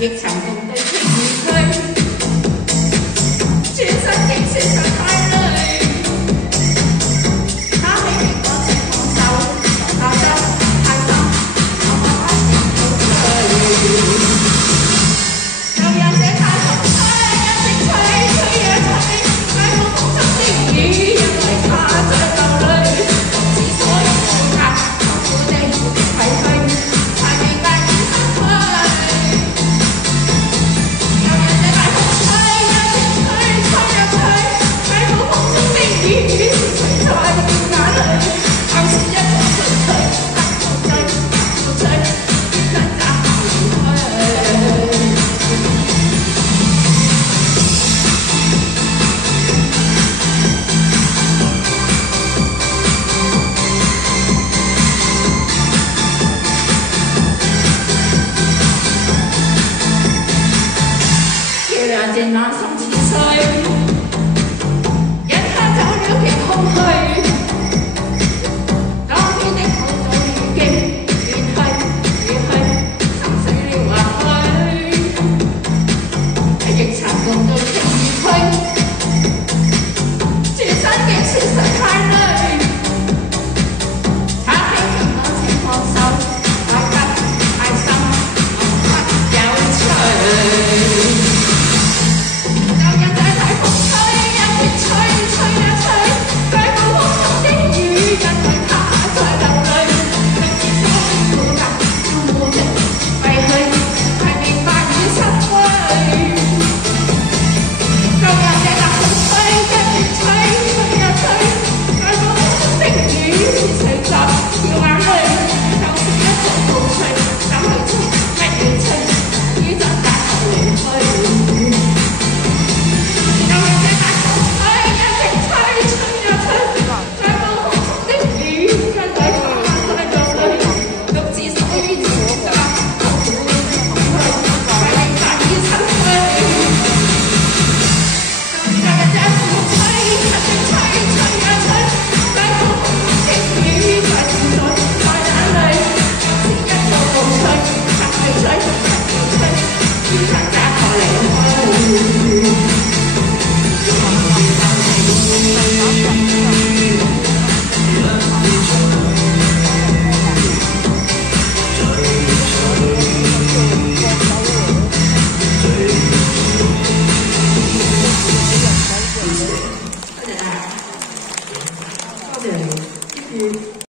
亦曾共對傾而居，轉身竟說上太累。他喜歡我情放手，鬧得太深，我不一定要追。舊日這太空吹，一直吹也吹，太空空中的雨，因為他在流淚。之所以無格，我苦的唏噓，才明白與心灰。這晚心似碎，因他走了極空虛。當天的好早已經遠去，心死了或許，亦曾共對。